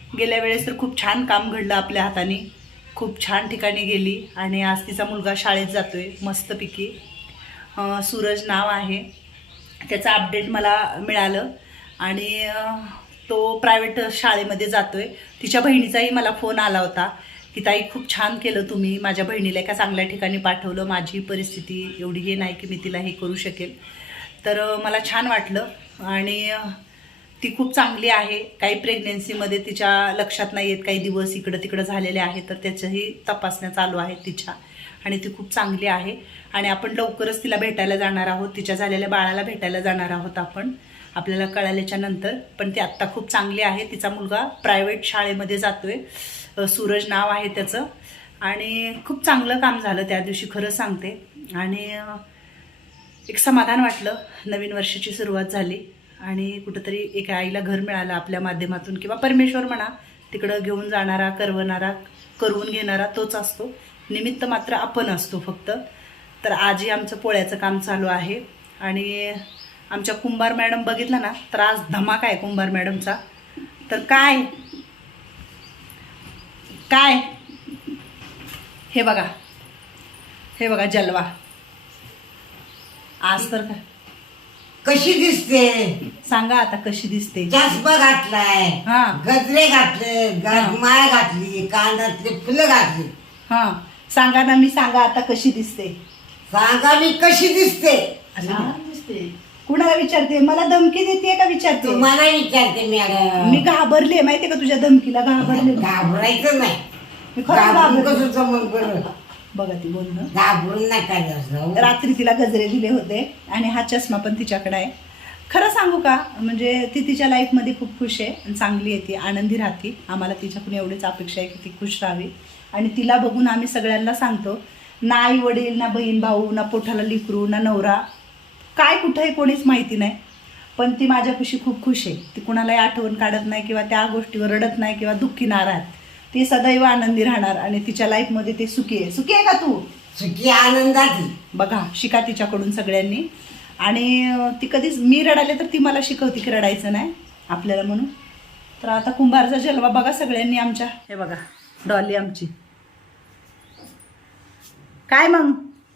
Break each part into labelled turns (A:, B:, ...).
A: गेल्या वेळेस तर खूप छान काम घडलं आपल्या हाताने, खूप छान ठिकाणी गेली आणि आज तिचा मुलगा शाळेत जातोय मस्तपैकी. सूरज नाव आहे त्याचा, अपडेट मला मिळालं आणि तो प्रायव्हेट शाळेमध्ये जातोय. तिच्या बहिणीचाही मला फोन आला होता की ताई खूप छान केलं तुम्ही, माझ्या बहिणीला एका चांगल्या ठिकाणी पाठवलं, माझी परिस्थिती एवढी हे नाही की मी तिला हे करू शकेल. तर मला छान वाटलं आणि ती खूप चांगली आहे. काही प्रेग्नेन्सीमध्ये तिच्या लक्षात नाही येत, काही दिवस इकडं तिकडं झालेले आहेत, तर त्याच्याही तपासण्या चालू आहेत तिच्या आणि ती खूप चांगली आहे. आणि आपण लवकरच तिला भेटायला जाणार आहोत, तिच्या झालेल्या बाळाला भेटायला जाणार आहोत आपण, आपल्याला कळाल्याच्या नंतर. पण ती आत्ता खूप चांगली आहे. तिचा मुलगा प्रायव्हेट शाळेमध्ये जातोय, सूरज नाव आहे त्याचं, आणि खूप चांगलं काम झालं त्या दिवशी, खरं सांगते. आणि एक समाधान वाटलं, नवीन वर्षाची सुरुवात झाली आणि कुठंतरी एका आईला घर मिळालं आपल्या माध्यमातून, किंवा परमेश्वर म्हणा, तिकडं घेऊन जाणारा, करवणारा, करून घेणारा तोच असतो, निमित्त मात्र आपण असतो फक्त. तर आजही आमचं पोळ्याचं काम चालू आहे आणि आमच्या कुंभार मॅडम बघितलं ना तर आज धमाका आहे कुंभार मॅडमचा. तर काय काय हे बघा, हे बघा जलवा आज. तर काय
B: कशी दिसते
A: सांगा आता, कशी दिसते?
B: चष्मा घातलाय,
A: हा
B: गजरे घातले, माळ घातली, कानातले फुलं घातली.
A: हा सांगा ना, मी सांगा आता कशी दिसते?
B: सांगा मी कशी दिसते?
A: कुणाला विचारते? मला धमकी देते का विचारते?
B: तुम्हाला विचारते मॅडम.
A: मी घाबरले, माहितीये का तुझ्या धमकीला? घाबरले,
B: घाबरायचं नाही.
A: मी खरंच
B: घाबरून
A: घाबरले.
B: कसं जमल बरं?
A: बघा ती बोलणं.
B: घाबरून नका जाऊ.
A: रात्री तिला गजरे दिले होते आणि हा चष्मा पण तिच्याकडे आहे. खरं सांगू का, म्हणजे ती तिच्या लाईफमध्ये खूप खुश आहे आणि चांगली आहे, ती आनंदी राहते. आम्हाला तिच्याकडून एवढीच अपेक्षा आहे की ती खुश राहावी. आणि तिला बघून आम्ही सगळ्यांना सांगतो, ना आई वडील, ना बहीण भाऊ, ना पोठाला लिकरू, ना नवरा, काय कुठंही कोणीच माहिती नाही, पण ती माझ्यापाशी खूप खुश आहे. ती कुणालाही आठवण काढत नाही किंवा त्या गोष्टीवर रडत नाही किंवा दुःखी नाराज. ती सदैव आनंदी राहणार आणि तिच्या लाईफमध्ये ते सुखी आहे. सुखी आहे का तू?
B: सुखी आनंदाची.
A: बघा, शिका तिच्याकडून सगळ्यांनी. आणि ती कधीच, मी रडाले तर ती मला शिकवते की रडायचं नाही आपल्याला म्हणून. तर आता कुंभारचा जलवा बघा सगळ्यांनी आमच्या. हे बघा डॉली आमची. काय मग?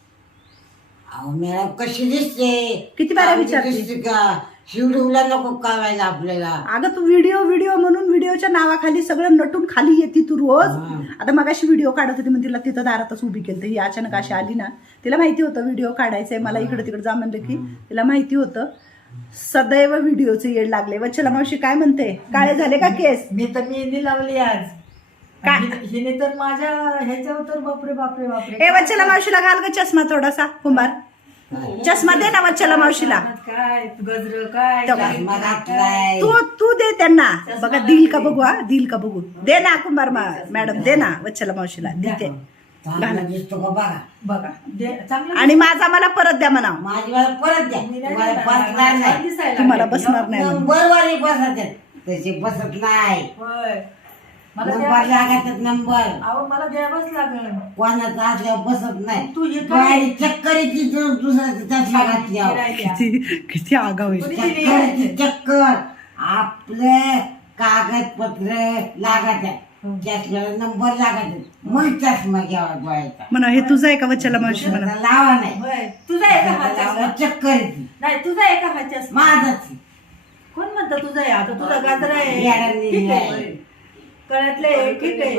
B: अहो मॅडम कशी दिसते?
A: किती बारा विचारते?
B: दिसते का? शिवडूला नको कावायला आपल्याला.
A: अगं तू व्हिडिओ व्हिडिओ म्हणून व्हिडिओच्या नावाखाली सगळं नटून खाली येते तू रोज. आता मगाशी व्हिडिओ काढत होती, मग तिला तिथं दारातच उभी केली. ही अचानक अशी आली ना, तिला माहिती होतं व्हिडिओ काढायचंय मला, इकडे तिकडे जा म्हणलं की तिला माहिती होतं. सदैव व्हिडिओचे येड लागले. वच्छला मावशी काय म्हणते? काळे झाले का केस?
C: मी तर मेहंदी लावली आज.
A: काय?
C: हिने तर माझ्या ह्याच्यावर तर बापरे बापरे बापरे.
A: ए वच्छला मावशीला घाल ग चष्मा थोडासा. कुंभार चष्मा दे ना वच्छला मावशीला.
C: काय गजर काय
B: चष्मा घातलाय.
A: तू दे त्यांना. बघा दिल का बघू, हा दिल का बघू. दे ना कुंभार मॅडम, दे ना वच्छला मावशीला. देते
B: चांगला दिसतो का बघा.
C: बघा चांगलं.
A: आणि माझा मला परत द्या म्हणा.
B: माझी मला परत द्या. तुम्हाला बसणार नाही.
A: तुम्हाला बसणार नाही म्हणून.
B: नंबर वाली बसत तसे बसत नाही.
C: होय मला
B: नंबर लागतात नंबर.
C: अहो मला द्यावंच लागल.
B: कोणाचा असल्यावर बसत नाही.
C: तू हे काय?
B: बाहेर चक्कर येते दुसऱ्याचा चष्मा घातल्यावर.
A: किती आगाव आहे.
B: चक्कर येते, चक्कर. आपले कागदपत्र लागत आहे, चष्म्याला नंबर लागत, मग चष्मा घ्यावा डोळ्याचा.
A: म्हणा हे तुझं आहे का वच्छला मावशी? म्हणा
B: त्याला लावा नाही.
C: होय तुझा एका हा चष्मा.
B: चक्कर येते.
C: नाही तुझा एका हा चष्मा.
B: माझाच.
C: कोण म्हणतं तुझा आहे? आता तुझा गाजर आहे.
B: येड्यांनी
C: ठीक आहे.
B: नाही.
C: कळ्यातले ठीक आहे.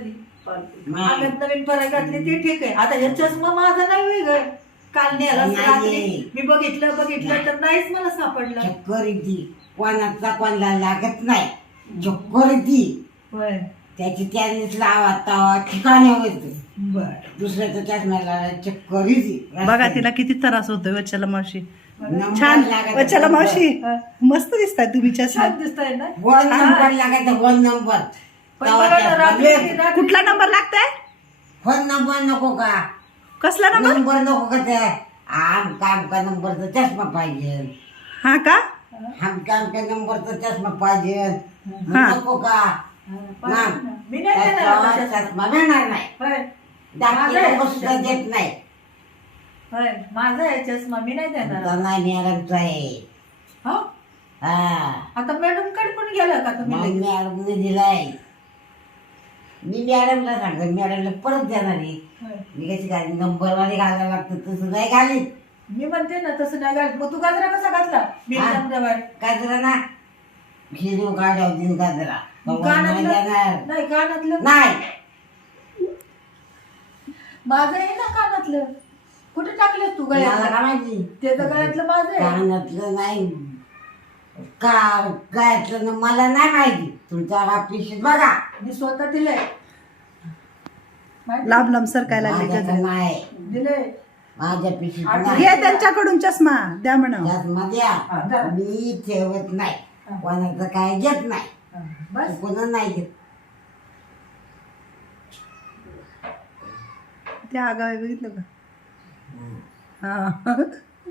C: अंगात नवीन फरक घातली ते ठीक आहे. आता हे चष्मा माझा नाही वेगळं. काल नेला
B: नाही.
C: रात्री मी बघितलं तर नाहीच मला सापडलं.
B: चक्कर येते, कोणाचा कोणाला लागत नाही. चक्कर येते,
C: होय
B: त्याची त्यानेच लावा तवा ठिकाणी होते.
C: बर
B: दुसऱ्याच्या चष्म्याला चक्कर येते.
A: बघा तिला किती त्रास होतोय वच्छला मावशी.
B: नंबर
A: छान
B: लागत,
A: वच्छला मावशी, मस्त दिसताय तुम्ही चष्मा.
C: छान दिसतंय ना.
B: वन नंबर लागायचा, वन नंबर.
C: पण
B: तवा
C: बघा ना,
B: चष्मा
C: रात्री-
B: येतो.
C: रात्री-
A: कुठला नंबर लागताय?
B: वन नंबर नको का?
A: कसला नंबर?
B: नंबर नको का? त्या आमका नंबरचा चष्मा पाहिजे.
A: हा का?
B: आमका नंबरचा चष्मा पाहिजे.
A: हा.
B: नको का?
C: मी नाही देणार आता चष्मा.
B: चष्मा मिळणार नाही.
C: होय
B: दाखले
C: माझा आहे
B: लोकं सुद्धा
C: चष्मा.
B: देत नाही.
C: होय माझा आहे चष्मा. मी नाही देणार.
B: नाही मॅडमचा आहे.
C: हो
B: हा
C: आता मॅडम कडे पण गेला का तुम्ही
B: मग
C: लगेच?
B: मॅडमने दिलाय. मी मॅडमला सांगतो, मॅडमला परत देणार आहे.
C: होय.
B: मी कशी घाली नंबर मध्ये घालायला लागतं तसं नाही घालीत.
C: मी म्हणते ना तसं नाही घालत. मग तू गाजरा कसा घातला मी
B: हा?
C: जमल्यावर?
B: गाजरा ना हिरो गाड्या होती गाजरा तेव्हा नाही
C: कानातलं
B: देणार.
C: नाही, कानातलं
B: नाही
C: माझं आहे ना कानातलं. कुठे टाकलं तू
B: मला
C: गळ्यात?
B: काय माहिती
C: ते तर गळ्यातलं माझं आहे.
B: कानातलं नाही का गायतलं ना मला नाही माहिती. तुमच्या ऑफिस बघा
C: मी स्वतः दिलंय. माहिती?
A: लांब लांब सरकायला लागले
B: माझ्याकडे
A: गजरे.
B: नाही.
C: दिलंय.
B: माझ्या पिशीत
C: आणि
B: नाही.
A: घे त्यांच्याकडून चष्मा द्या म्हणा.
B: चष्मा द्या.
C: हा, द्या.
B: मी ठेवत नाही.
C: हा.
B: कोणाचं काय घेत नाही.
C: हा, बस.
B: कोणा नाही घेत.
A: त्या आगावे बघितलं का? हा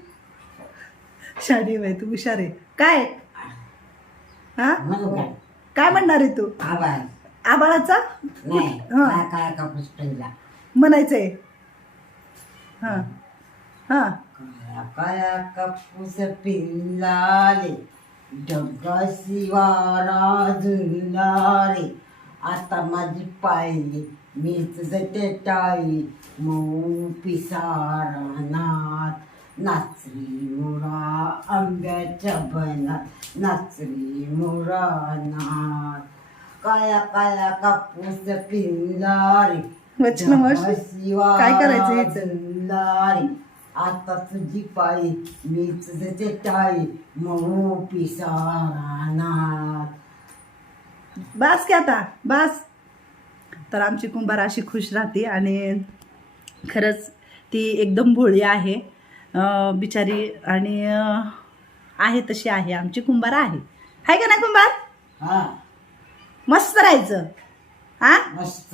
A: शाडी बाई तू हुशार आहे. काय हा
B: म्हणू काय
A: काय म्हणणार आहे तू?
B: आवाज
A: आबाळाचा
B: नाही.
A: हा.
B: काय काय कापूस पहिला
A: म्हणायचंय. हा हा
B: काया काया कापूस पिल्लाले ढगा शिवारा झुलारे आता माझी पायली मी तुझं टाळी मऊ पिसारा नात नाचरी मुरा आंब्याच्या बनात नाचरी मुरा नात काया काया कापूस पिल्लारे
A: वचन मावशी, काय करायचं याचं?
B: झुलारे आता तुझी पाळी मी तुझं ते टाळी मऊ पिसारा नात.
A: बस की आता बस. तर आमची कुंभार अशी खुश राहते आणि खरंच ती एकदम भोळी आहे बिचारी. आणि आहे तशी आहे आमची कुंभार आहे. हाय का नाही कुंभार?
B: हा
A: मस्त राहायचं. हा
B: मस्त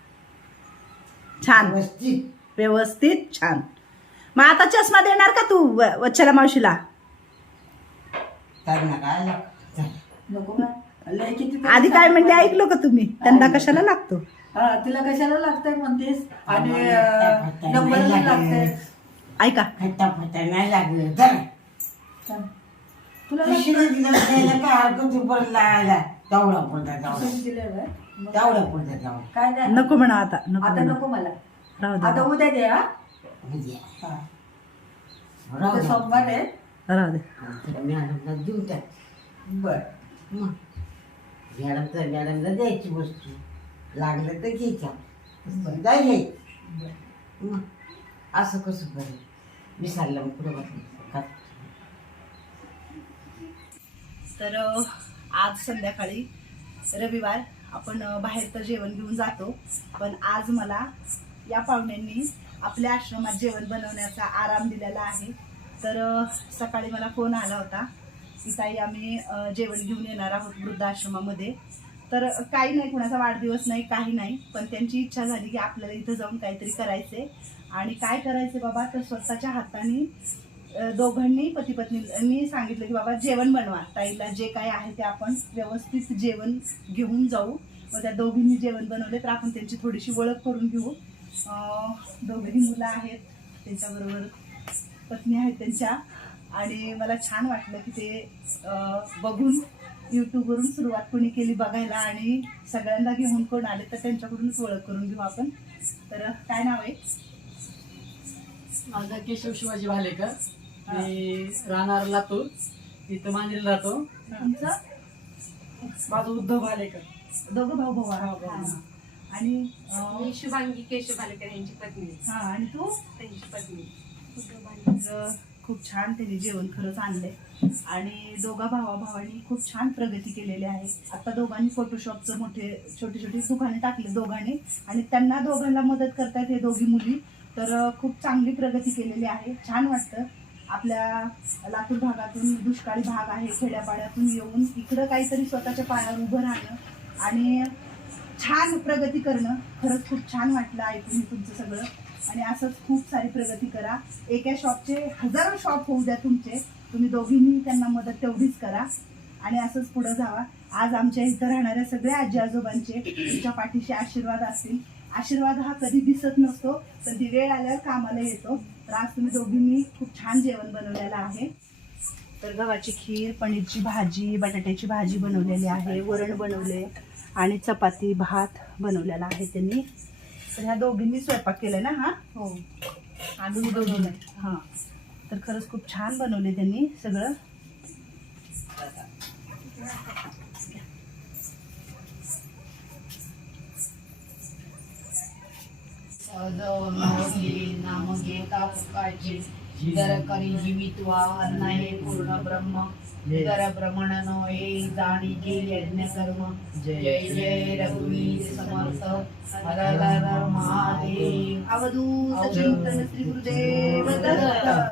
A: छान
B: व्यवस्थित.
A: व्यवस्थित छान. मग आता चष्मा देणार का तू वच्छला मावशीला?
B: त्यांना काय लागतं?
C: नको ना. लय किती
A: आधी काय म्हणले ऐकलो का तुम्ही? त्यांना कशाला लागतो?
C: हा, तिला कशाला लागतंय म्हणतेस? आणि
B: फटा
C: नंबरला
B: नाही
C: लागतंय.
B: लागत.
A: ऐका
B: फटा नाही लागलं तर
C: तुला
B: पिशवीत दिलं द्यायला काय हरकत उपरला लागायला. तेवढा पुरता
C: लागतंय दिलंय व्हय? मग
B: तेवढा पुरता तेवढा
C: काय नाही.
A: नको म्हणा आता. नको
C: आता
A: म्हणा.
C: नको मला.
A: राहू
C: आता
A: दे
C: उद्या दे. हा
B: म्हणजे
C: हा.
B: राहू
C: उद्या
B: दे.
C: सोमवार आहे.
A: राहू दे.
B: मॅडमला देऊ टाक.
C: बर.
B: मग मॅडमला द्यायची वस्तू लागलं तर घ्यायच्या. जाय घ्यायची. मग असं कसं करेल? विसरलं मग पुढे बघ.
A: तर आज संध्याकाळी रविवार आपण बाहेरचं जेवण घेऊन जातो. पण आज मला या पाहुण्यांनी आपल्या आश्रमात जेवण बनवण्याचा आराम दिलेला आहे. तर सकाळी मला फोन आला होता की ताई आम्ही जेवण घेऊन येणार आहोत वृद्धाश्रमामध्ये. तर काही नाही, कुणाचा वाढदिवस नाही, काही नाही, पण त्यांची इच्छा झाली की आपल्याला इथं जाऊन काहीतरी करायचे. आणि काय करायचे बाबा, तर स्वतःच्या हाताने दोघांनी पती पत्नींनी सांगितलं की बाबा जेवण बनवा, ताईला जे काय आहे ते आपण व्यवस्थित जेवण घेऊन जाऊ. मग त्या दोघींनी जेवण बनवले तर आपण त्यांची थोडीशी ओळख करून घेऊ. दोघेही मुलं आहेत, त्यांच्याबरोबर पत्नी आहेत त्यांच्या. आणि मला छान वाटलं की ते बघून यूट्यूबवरून सुरुवात कोणी केली बघायला आणि सगळ्यांना घेऊन कोण आले तर त्यांच्याकडूनच ओळख करून घेऊ आपण. तर काय नाव आहे?
D: माझं केशव शिवाजी भालेकर. मी राहणार लातूर, इथं मांजरीला राहतो.
A: तुमचं?
D: माझं उद्धव भालेकर.
A: दोघं भाऊ भाऊ आहात.
D: हा.
A: आणि
E: मी शुभांगी केशव भालेकर यांची पत्नी.
A: हा, आणि तू?
E: त्यांची पत्नी.
A: तर खूप छान त्यांनी जेवण खरंच आणलंय. आणि दोघा भावाभावांनी खूप छान प्रगती केलेली आहे. आता दोघांनी फोटोशॉपचं मोठे छोटी दुकाने टाकले दोघांनी, आणि त्यांना दोघांना मदत करतायत हे दोघी मुली. तर खूप चांगली प्रगती केलेली आहे. छान वाटतं. आपल्या लातूर भागातून दुष्काळी भाग आहे, खेड्यापाड्यातून येऊन इकडं काहीतरी स्वतःच्या पायावर उभं राहणं आणि छान प्रगती करणं खरंच खूप छान वाटलं ऐकून तुमचं सगळं. आणि असंच खूप सारी प्रगती करा. एका शॉपचे हजारो शॉप होऊ द्या तुमचे. तुम्ही दोघींनी त्यांना मदत तेवढीच करा आणि असंच पुढे जावा. आज आमच्या इथं राहणाऱ्या सगळ्या आजी आजोबांचे तुमच्या पाठीशी आशीर्वाद असतील. आशीर्वाद हा कधी दिसत नसतो, तर ती वेळ आल्यावर कामाला येतो. तर आज तुम्ही दोघींनी खूप छान जेवण बनवलेलं आहे. तर गव्हाची खीर, पनीरची भाजी, बटाट्याची भाजी बनवलेली आहे, वरण बनवले आणि चपाती भात बनवलेला आहे त्यांनी. तर ह्या दोघींनी स्वयंपाक केलाय ना? हा
C: हो
A: आम्ही दोघींनी. हां, तर खरंच खूप छान बनवले त्यांनी सगळं.
F: नाम घेता फुकाचे दर करी जीवित्वा अन्न हे पूर्ण ब्रह्म दर भ्रमण नो हे जाणी जे यज्ञ कर्म. जय जय रघुवीर समर्थ हर हर महादेव.
A: अवधूत चिंतन श्री गुरुदेव दत्त.